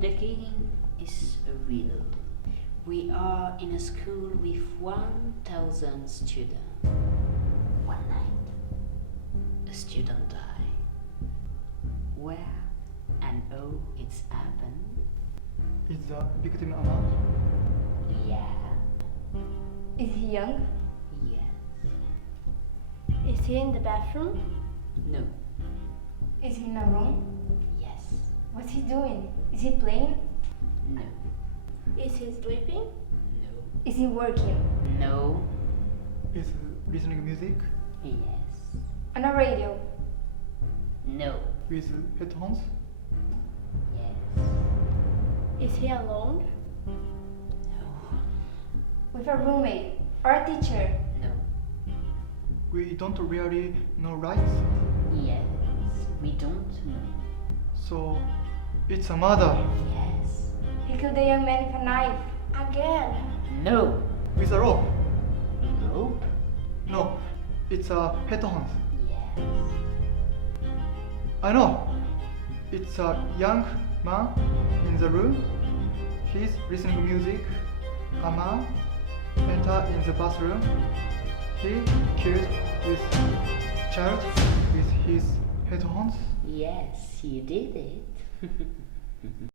The game is a riddle. We are in a school with 1,000 students. One night, a student died. Where and how it's happened? Is the victim a man? Yeah. Is he young? Yes. Is he in the bathroom? No. Is he in a room? Yes. What's he doing? Is he playing? No. Is he sleeping? No. Is he working? No. Is listening music Yes. On a radio? No. with headphones? Yes. Is he alone? No. With a roommate or a teacher? No. We don't really know rights, Yes. We don't know. so it's a murder Yes. He killed a young man with a knife. Again. No. with a rope. No. No, it's a headphones. Yes. I know. It's a young man in the room. He's listening music. A man enter in the bathroom. He killed with child with his headphones. Yes, you did it.